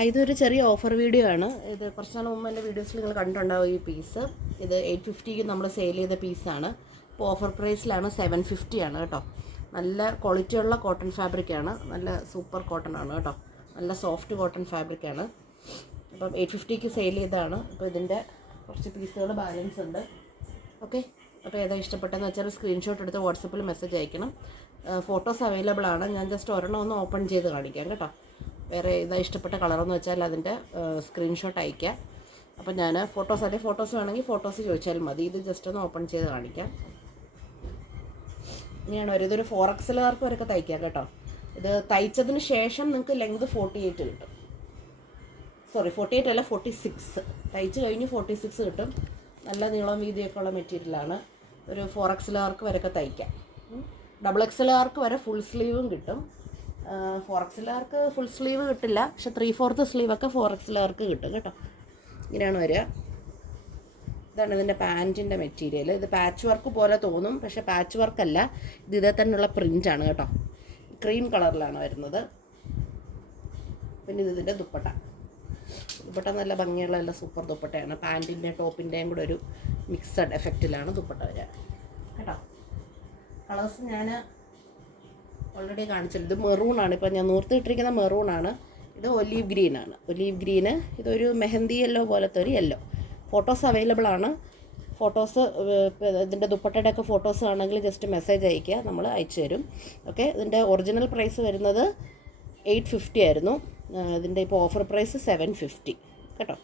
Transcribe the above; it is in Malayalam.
ഇതൊരു ചെറിയ ഓഫർ വീഡിയോ ആണ്. ഇത് കുറച്ച് നാൾ മുമ്പ് എൻ്റെ വീഡിയോസിൽ നിങ്ങൾ കണ്ടിട്ടുണ്ടാവും ഈ പീസ്. ഇത് 850ക്ക് നമ്മൾ സെയിൽ ചെയ്ത പീസാണ്. ഇപ്പോൾ ഓഫർ പ്രൈസിലാണ് 750 ആണ് കേട്ടോ. നല്ല ക്വാളിറ്റിയുള്ള കോട്ടൺ ഫാബ്രിക്കാണ്. നല്ല സൂപ്പർ കോട്ടൺ ആണ് കേട്ടോ. നല്ല സോഫ്റ്റ് കോട്ടൺ ഫാബ്രിക്കാണ്. അപ്പം 850ക്ക് സെയിൽ ചെയ്തതാണ്. അപ്പോൾ ഇതിൻ്റെ കുറച്ച് പീസുകൾ ബാലൻസ് ഉണ്ട്. ഓക്കെ, അപ്പോൾ ഏതാ ഇഷ്ടപ്പെട്ടതെന്ന് വെച്ചാൽ സ്ക്രീൻഷോട്ട് എടുത്ത് വാട്സപ്പിൽ മെസ്സേജ് അയക്കണം. ഫോട്ടോസ് അവൈലബിൾ ആണ്. ഞാൻ ജസ്റ്റ് ഒരെണ്ണം ഒന്ന് ഓപ്പൺ ചെയ്ത് കാണിക്കാം കേട്ടോ. വേറെ ഏതാ ഇഷ്ടപ്പെട്ട കളറെന്ന് വെച്ചാൽ അതിൻ്റെ സ്ക്രീൻഷോട്ട് അയക്കാം. അപ്പോൾ ഞാൻ ഫോട്ടോസ് വേണമെങ്കിൽ ഫോട്ടോസ് ചോദിച്ചാൽ മതി. ഇത് ജസ്റ്റ് ഒന്ന് ഓപ്പൺ ചെയ്ത് കാണിക്കാം. ഇനിയാണ് ഇതൊരു 4XLകാർക്ക് വരെയൊക്കെ തയ്ക്കാം കേട്ടോ. ഇത് തയ്ച്ചതിന് ശേഷം നിങ്ങൾക്ക് ലെങ്ത് 48 കിട്ടും. 48 അല്ല 46. തയ്ച്ച് കഴിഞ്ഞ് 46 കിട്ടും. നല്ല നീളം വീതിയൊക്കെ ഉള്ള മെറ്റീരിയലാണ്. ഒരു 4XLകാർക്ക് വരെയൊക്കെ തയ്ക്കാം. XXLകാർക്ക് വരെ ഫുൾ സ്ലീവും കിട്ടും. 4XLകാർക്ക് ഫുൾ സ്ലീവ് കിട്ടില്ല, പക്ഷെ 3/4 സ്ലീവൊക്കെ 4XLകാർക്ക് കിട്ടും കേട്ടോ. ഇങ്ങനെയാണ് വരിക. ഇതാണ് ഇതിൻ്റെ പാൻറ്റിൻ്റെ മെറ്റീരിയൽ. ഇത് പാച്ച് വർക്ക് പോലെ തോന്നും, പക്ഷേ പാച്ച് വർക്കല്ല. ഇത് ഇതേ തന്നെയുള്ള പ്രിൻ്റാണ് കേട്ടോ. ക്രീം കളറിലാണ് വരുന്നത്. പിന്നെ ഇതിൻ്റെ ദുപ്പട്ട നല്ല ഭംഗിയുള്ള നല്ല സൂപ്പർ ദുപ്പട്ടയാണ്. പാൻറ്റിൻ്റെയും ടോപ്പിൻ്റെയും കൂടെ ഒരു മിക്സഡ് എഫക്റ്റിലാണ് ദുപ്പട്ട വരിക കേട്ടോ. കളേഴ്സ് ഞാൻ ഓൾറെഡി കാണിച്ചില്ല. ഇത് മെറൂണാണ്. ഇപ്പോൾ ഞാൻ നൂർത്തിട്ടിരിക്കുന്ന മെറൂണാണ്. ഇത് ഒലീവ് ഗ്രീനാണ്. ഒലീവ് ഗ്രീന് ഇതൊരു മെഹന്തി യെല്ലോ പോലത്തെ ഒരു യെല്ലോ. ഫോട്ടോസ് അവൈലബിൾ ആണ്. ഫോട്ടോസ് ഇതിൻ്റെ ദുപ്പട്ടയുടെയൊക്കെ ഫോട്ടോസ് ആണെങ്കിൽ ജസ്റ്റ് മെസ്സേജ് അയയ്ക്കുക, നമ്മൾ അയച്ചു തരും. ഓക്കെ, ഇതിൻ്റെ ഒറിജിനൽ പ്രൈസ് വരുന്നത് 850 ആയിരുന്നു. ഇതിൻ്റെ ഇപ്പോൾ ഓഫർ പ്രൈസ് 750 കേട്ടോ.